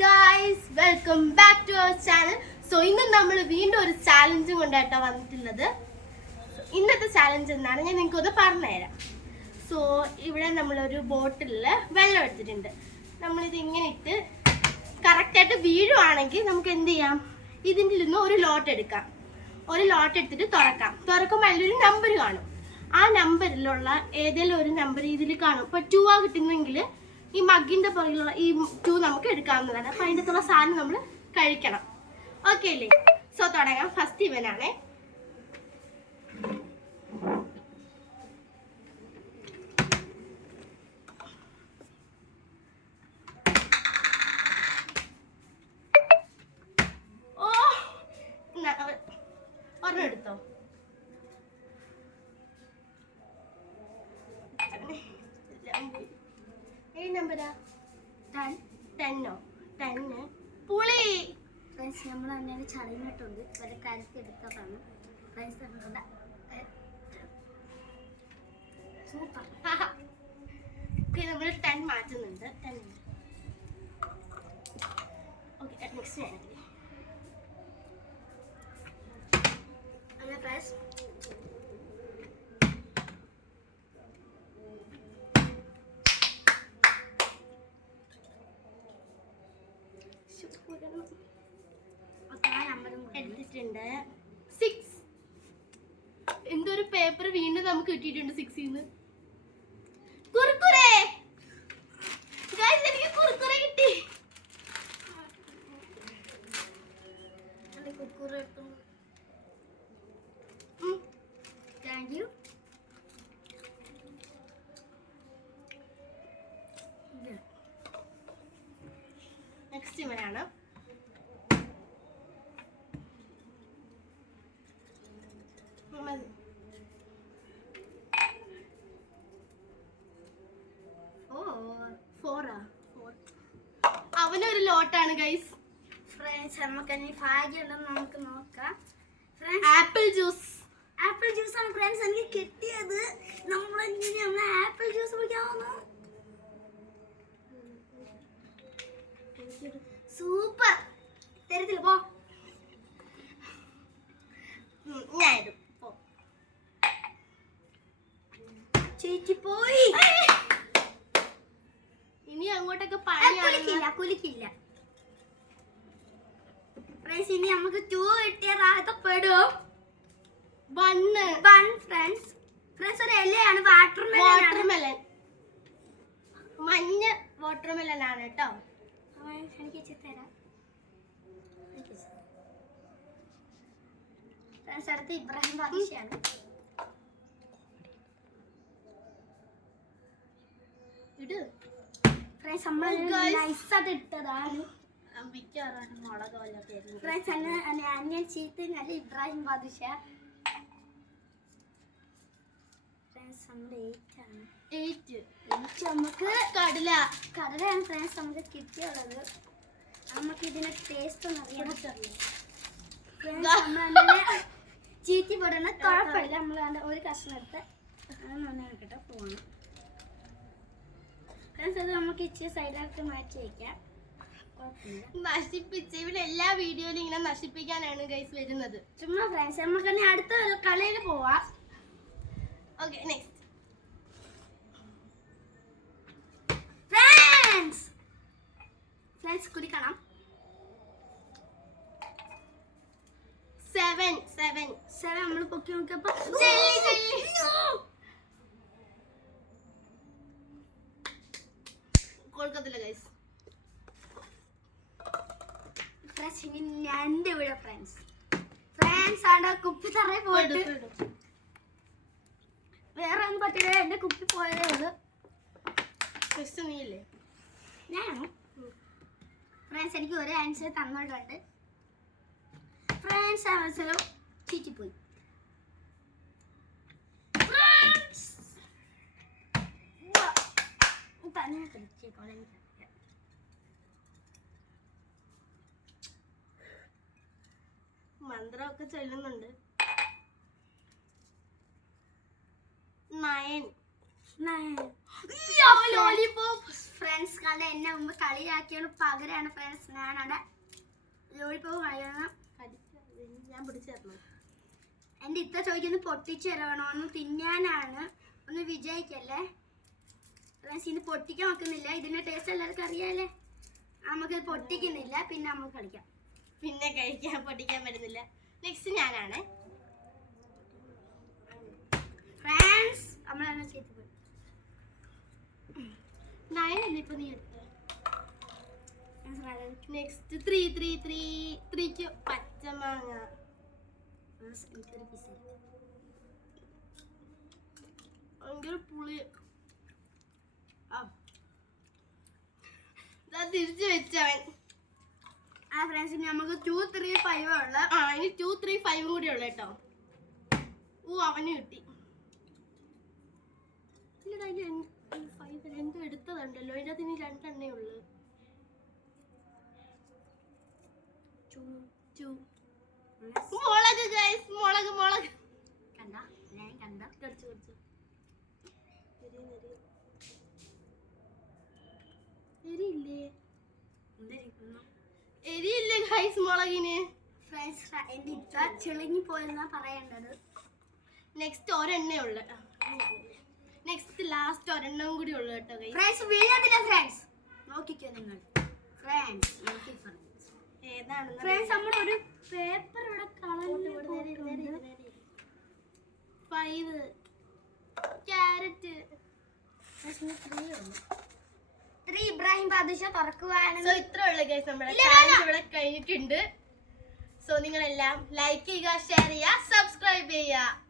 Guys, welcome back to our channel. So ഇന്ന് നമ്മൾ വീണ്ടും ഒരു ചാലഞ്ചും കൊണ്ടായിട്ടാണ് വന്നിട്ടുള്ളത്. ഇന്നത്തെ ചാലഞ്ച് എന്താണ് ഞാൻ നിങ്ങൾക്കൊന്ന് പറഞ്ഞുതരാം. സോ ഇവിടെ നമ്മളൊരു ബോട്ടിലിൽ വെള്ളം എടുത്തിട്ടുണ്ട്. നമ്മളിത് ഇങ്ങനെ ഇട്ട് കറക്റ്റായിട്ട് വീഴുവാണെങ്കിൽ നമുക്ക് എന്ത് ചെയ്യാം, ഇതിൻ്റെ നിന്ന് ഒരു ലോട്ട് എടുക്കാം. ഒരു ലോട്ട് എടുത്തിട്ട് തുറക്കുമ്പോൾ അതിലൊരു നമ്പർ കാണും. ആ നമ്പറിലുള്ള ഏതെങ്കിലും ഒരു നമ്പർ ഇതിൽ കാണും. ഇപ്പോൾ 2 ആ കിട്ടുന്നെങ്കിൽ ഈ മഗ്ഗിൻ്റെ പുറകിലുള്ള ഈ 2 നമുക്ക് എടുക്കാവുന്നതാണ്. അപ്പം അതിൻ്റെ അകത്തുള്ള സാധനം നമ്മൾ കഴിക്കണം. ഓക്കെ അല്ലേ? സോ തുടങ്ങാം. ഫസ്റ്റ് ഇവനാണേ. ഓ ഒരെണ്ണം എടുത്തോ. നമ്പരാ 10 പുളി. ഫ്രണ്ട്സ് നമ്മൾ തന്നെ ചടങ്ങിട്ടുണ്ട് ഒരു കരുത്തെടുത്തതാണ്. സൂപ്പർ. നമ്മൾ 10 മാറ്റുന്നുണ്ട്. 10 ഓക്കെ. നെക്സ്റ്റ് ആണെങ്കിൽ അങ്ങനെ ഫ്രണ്ട്സ് എടുത്തിട്ടുണ്ട്. 6. എന്തൊരു പേപ്പർ വീണ്ടും നമുക്ക് കിട്ടിയിട്ടുണ്ട് 6ന്ന്. കുർക്കുറേ ഗയ്സ്, എനിക്ക് കുർക്കുറേ കിട്ടി. കുർക്കുറേ താങ്ക് യു. നെക്സ്റ്റ് ഇവനാണ്. അവനൊരു ലോട്ടാണ് ഗൈസ്. ഫ്രണ്ട്സ് നമുക്ക് ഭാഗ്യമുണ്ടെന്ന് നമുക്ക് നോക്കാം. Apple juice. ആപ്പിൾ ജ്യൂസ് ആണ് ഫ്രണ്ട്സ് എനിക്ക് കിട്ടിയത്. നമ്മൾ ആപ്പിൾ ജ്യൂസ് കുടിക്കാവുന്നു. സൂപ്പർ. തരത്തില്ല പോ. ഞാനിടും. ചേച്ചി പോയി. ഇനി അങ്ങോട്ടൊക്കെ കുലിക്കില്ല. ഫ്രണ്ട്സ് ഇനി നമുക്ക് 2 കിട്ടിയ റാഹത്തപ്പെടും. 1 ഫ്രണ്ട്സ് ഒരു ഇലയാണ്. വാട്ടർമെലൻ. മഞ്ഞ വാട്ടർമെലൻ ആണ് കേട്ടോ. എനിക്ക് തരാം. ഫ്രണ്ട്സ് അടുത്ത് ഇബ്രാഹിം ബാദിഷയാണ്. ഇട് ഫ്രണ്ട്സ് നമ്മൾ നൈസായിട്ട് ഇട്ടതാണ്. മുളക് വല്ലൊക്കെ. ഫ്രണ്ട്സ് അന്യൻ ചീത്ത നല്ല ഇബ്രാഹിം ബാദിഷ. ഫ്രണ്ട്സ് നമ്മുടെ 8 ആണ്. 8 നമുക്ക് കടലയാണ് ഫ്രണ്ട്സ് നമുക്ക് കിട്ടിയുള്ളത്. നമുക്ക് ഇതിന്റെ ടേസ്റ്റ് ഒന്നും അറിയാൻ ചീറ്റി പെടുന്ന കുഴപ്പമില്ല. നമ്മൾ ഒരു കഷ്ണം എടുത്ത് കേട്ടോ പോകണം. ഫ്രണ്ട്സ് അത് നമുക്ക് ഇച്ചിരി സൈഡിലേക്ക് മാറ്റി വയ്ക്കാം. നശിപ്പിച്ച് ഇവിടെ എല്ലാ വീഡിയോയിലും ഇങ്ങനെ നശിപ്പിക്കാനാണ് ഗൈസ് വരുന്നത്. ചുമ്മാ ഫ്രണ്ട്സ് നമുക്ക് അടുത്ത കളിയിൽ പോവാം. Okay next. ഫ്രണ്ട്സ് കുടിക്കണം. 7 നമ്മൾ പൊക്കി നോക്കിയപ്പോ കൊൽക്കത്തില്ല ഗൈസ്. ഫ്രണ്ട്സ് ഇനി എൻ്റെ ഇവിടെ ഫ്രണ്ട്സ് ആണ്ട കുപ്പി തറയിൽ പോയിട്ട് വേറെ ഒന്നും പറ്റില്ല. എൻ്റെ കുപ്പി പോയതേ ഉള്ളൂ. നീയല്ലേ? ഞാനാണോ? ഫ്രണ്ട്സ് എനിക്ക് ഒരു ആൻസർ തന്നിട്ടുണ്ട്. ഫ്രണ്ട്സ് അവസരം ചീറ്റിപ്പോയി. തന്നെ കളിച്ചേക്കോളെ. മന്ത്രമൊക്കെ ചൊല്ലുന്നുണ്ട്. 9 ലോലിപോപ്പ്. ഫ്രണ്ട്സ് കണ്ട എന്നെ മുമ്പ് കളിയാക്കിയാണ് പകരാണ് ഫ്രണ്ട്സ് ഞാനവിടെ ലോളിപ്പോപ്പ് കളിയാണ്. ഞാൻ പിടിച്ചു തരണം. എൻ്റെ ഇത്ത ചോദിക്കുന്നത് പൊട്ടിച്ചു തരണോ ഒന്ന് തിന്നാനാണ്. ഒന്ന് വിജയിക്കല്ലേ ഫ്രണ്ട്സ്. ഇത് പൊട്ടിക്കാൻ നോക്കുന്നില്ല. ഇതിന്റെ ടേസ്റ്റ് എല്ലാവർക്കും അറിയാലേ. നമുക്ക് പൊട്ടിക്കുന്നില്ല. പിന്നെ നമുക്ക് കളിക്കാം. പിന്നെ കഴിക്കാൻ പൊട്ടിക്കാൻ പറ്റുന്നില്ല. നെക്സ്റ്റ് ഞാനാണ്. ഫ്രണ്ട്സ് നമ്മളെന്നെ ചെയ്തു പോയി. നയനല്ലേ ഇപ്പൊ നീ എടുത്തത്. നെക്സ്റ്റ് 3 പച്ചമാങ്ങ. എനിക്കൊരു പീസ് ഭയങ്കര പുളി. തിരിച്ചു വെച്ചവൻ. ആ ഫ്രണ്ട്സ് നമുക്ക് 2, 3, 5 ഉള്ള. ഇനി 2, 3, 5 കൂടി ഉള്ളു കേട്ടോ. അവന് കിട്ടി. എന്തോ എടുത്തതുണ്ടല്ലോ. അതിൻ്റെ അകത്ത് ഇനി 2 എണ്ണേ ഉള്ളു. മുളക് ഗൈസ്, മുളക് കണ്ട ഞാൻ കണ്ട കടിച്ചു എരിയില്ലേ ഗൈസ് മുളകിന്. ഫ്രണ്ട്സ് എൻ്റെ ഇത്ത ചെളിങ്ങി പോയെന്നാ പറയേണ്ടത്. നെക്സ്റ്റ് ഒരെണ്ണേ ഉള്ളു. നെക്സ്റ്റ് ലാസ്റ്റ് ഒരെണ്ണം കൂടി ഉള്ളു കേട്ടോ ഗൈസ്. Friends വീഴത്തില്ല friends. നോക്കിക്കോ നിങ്ങൾ ഫ്രണ്ട്സ്. ഏതാണ് ഫ്രണ്ട്സ് നമ്മുടെ ഒരു പേപ്പർ ഇവിടെ കളഞ്ഞു. 5 ക്യാരറ്റ്. 3 ഇബ്രാഹിം ബാദുഷ തുറക്കുവാണ്. സോ ഇത്ര ഉള്ളു ഗൈസ്. നമ്മുടെ ചാലഞ്ച് ഇവിടെ കഴിഞ്ഞിട്ടുണ്ട്. സോ നിങ്ങളെല്ലാം ലൈക്ക് ചെയ്യുക, ഷെയർ ചെയ്യുക, സബ്സ്ക്രൈബ് ചെയ്യുക.